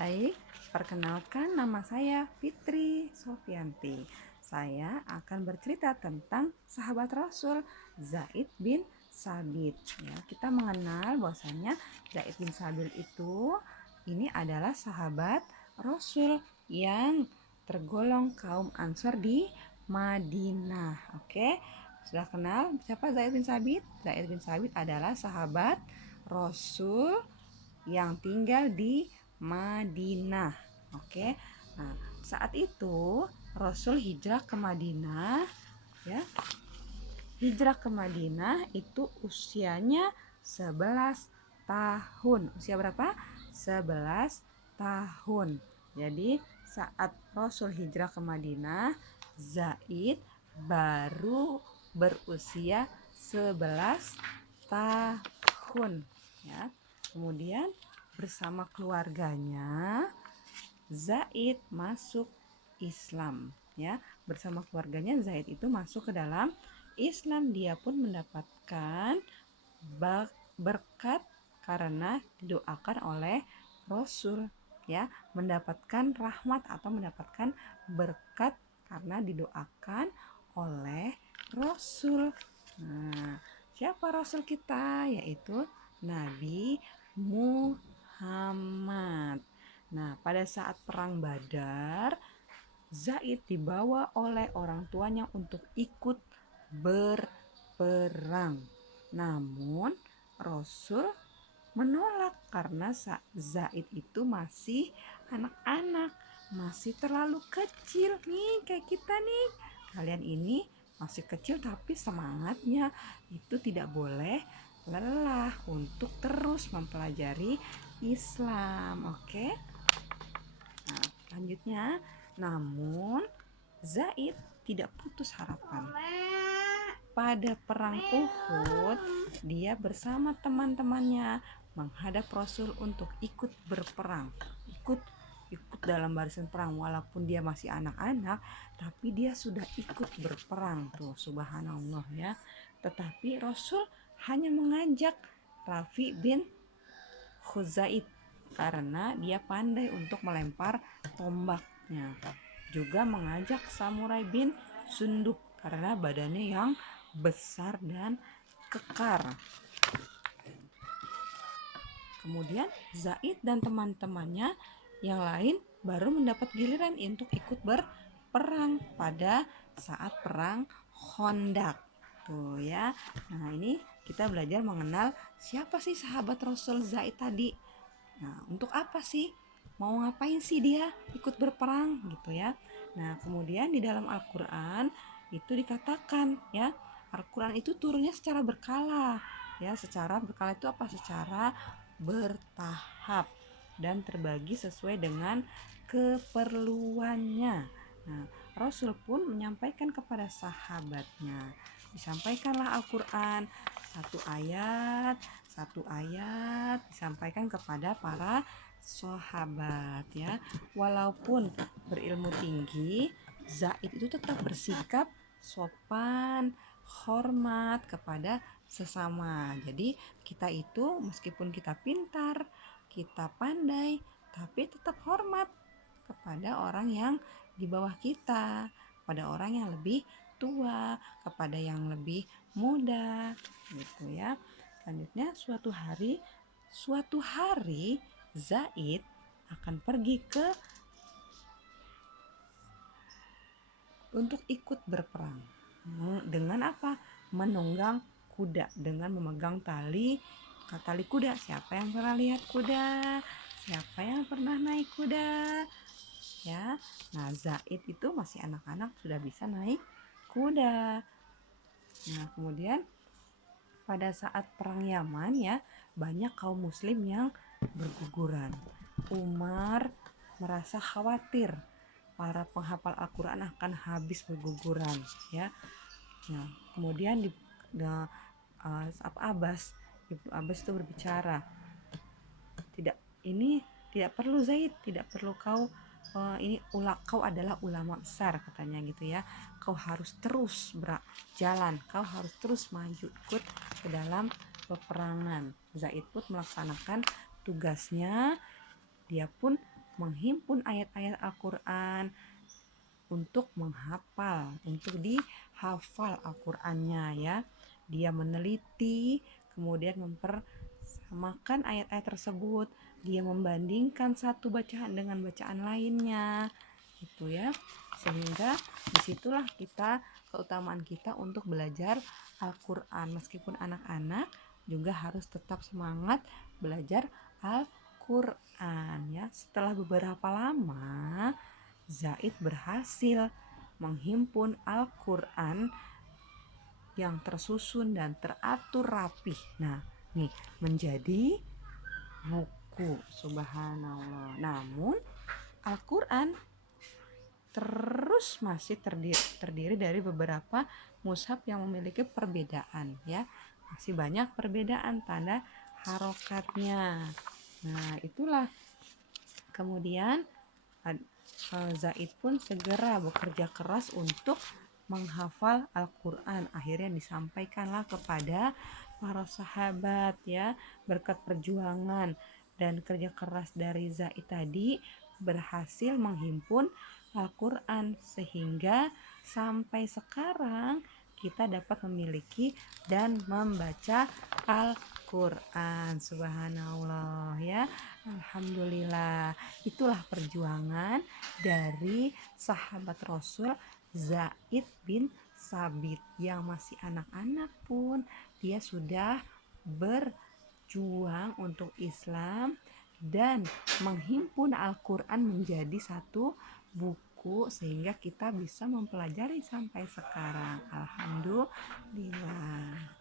Baik, perkenalkan nama saya Fitri Sofianti. Saya akan bercerita tentang sahabat Rasul Zaid bin Sabit. Ya, kita mengenal bahwasanya Zaid bin Sabit itu ini adalah sahabat Rasul yang tergolong kaum Ansor di Madinah. Oke, sudah kenal siapa Zaid bin Sabit? Zaid bin Sabit adalah sahabat Rasul yang tinggal di Madinah. Oke. Nah, saat itu Rasul hijrah ke Madinah, ya. Hijrah ke Madinah itu usianya 11 tahun. Usia berapa? 11 tahun. Jadi saat Rasul hijrah ke Madinah, Zaid baru berusia 11 tahun, ya. Kemudian bersama keluarganya Zaid masuk Islam, ya. Bersama keluarganya Zaid itu masuk ke dalam Islam. Dia pun mendapatkan berkat karena didoakan oleh Rasul, ya. Mendapatkan rahmat atau mendapatkan berkat karena didoakan oleh Rasul. Nah, siapa Rasul kita? Yaitu Nabi Muhammad. Nah, pada saat perang Badar, Zaid dibawa oleh orang tuanya untuk ikut berperang. Namun Rasul menolak karena Zaid itu masih anak-anak, masih terlalu kecil nih kayak kita nih. Kalian ini masih kecil tapi semangatnya itu tidak boleh lelah untuk terus mempelajari Islam. Oke. Nah, selanjutnya, namun Zaid tidak putus harapan. Pada perang Uhud, dia bersama teman-temannya menghadap Rasul untuk ikut berperang, ikut dalam barisan perang. Walaupun dia masih anak-anak, tapi dia sudah ikut berperang tuh, subhanallah ya. Tetapi Rasul hanya mengajak Rafi bin Khuzaid karena dia pandai untuk melempar tombaknya. Juga mengajak Samurai bin Sunduk karena badannya yang besar dan kekar. Kemudian Zaid dan teman-temannya yang lain baru mendapat giliran untuk ikut berperang pada saat perang Khandaq. Tuh ya. Nah, ini kita belajar mengenal siapa sih sahabat Rasul Zaid tadi. Nah, untuk apa sih? Mau ngapain sih dia ikut berperang gitu ya. Nah, kemudian di dalam Al-Qur'an itu dikatakan ya, Al-Qur'an itu turunnya secara berkala. Ya, secara berkala itu apa? Secara bertahap dan terbagi sesuai dengan keperluannya. Nah, Rasul pun menyampaikan kepada sahabatnya. Disampaikanlah Al-Qur'an satu ayat disampaikan kepada para sahabat ya. Walaupun berilmu tinggi, Zaid itu tetap bersikap sopan, hormat kepada sesama. Jadi kita itu meskipun kita pintar, kita pandai, tapi tetap hormat kepada orang yang di bawah kita, pada orang yang lebih tua, kepada yang lebih muda gitu ya. Selanjutnya suatu hari Zaid akan pergi untuk ikut berperang. Dengan apa? Menunggang kuda, dengan memegang tali kuda. Siapa yang pernah lihat kuda? Siapa yang pernah naik kuda? Ya. Nah, Zaid itu masih anak-anak sudah bisa naik kuda. Nah, kemudian pada saat perang Yaman ya, banyak kaum muslim yang berguguran. Umar merasa khawatir para penghafal Al-Qur'an akan habis berguguran ya. Nah, kemudian Abbas itu berbicara, tidak perlu Zaid, tidak perlu kau kau adalah ulama besar katanya gitu ya. Kau harus terus berjalan, kau harus terus maju ikut ke dalam peperangan. Zaid pun melaksanakan tugasnya. Dia pun menghimpun ayat-ayat Al-Quran untuk menghafal, untuk dihafal Al-Qur'annya ya. Dia meneliti, kemudian mempersamakan ayat-ayat tersebut, dia membandingkan satu bacaan dengan bacaan lainnya, gitu ya. Sehingga disitulah keutamaan kita untuk belajar Al-Quran. Meskipun anak-anak juga harus tetap semangat belajar Al-Quran ya. Setelah beberapa lama Zaid berhasil menghimpun Al-Quran yang tersusun dan teratur rapih. Nah, nih menjadi buku. Subhanallah. Namun Al-Quran terus masih terdiri dari beberapa mushaf yang memiliki perbedaan ya. Masih banyak perbedaan tanda harokatnya. Nah, itulah kemudian Zaid pun segera bekerja keras untuk menghafal Al-Quran. Akhirnya disampaikanlah kepada para sahabat ya, berkat perjuangan dan kerja keras dari Zaid tadi berhasil menghimpun Al-Quran sehingga sampai sekarang kita dapat memiliki dan membaca Al-Quran. Subhanallah ya. Alhamdulillah. Itulah perjuangan dari sahabat Rasul Zaid bin Sabit yang masih anak-anak pun dia sudah berjuang untuk Islam dan menghimpun Al-Quran menjadi satu buku sehingga kita bisa mempelajari sampai sekarang. Alhamdulillah.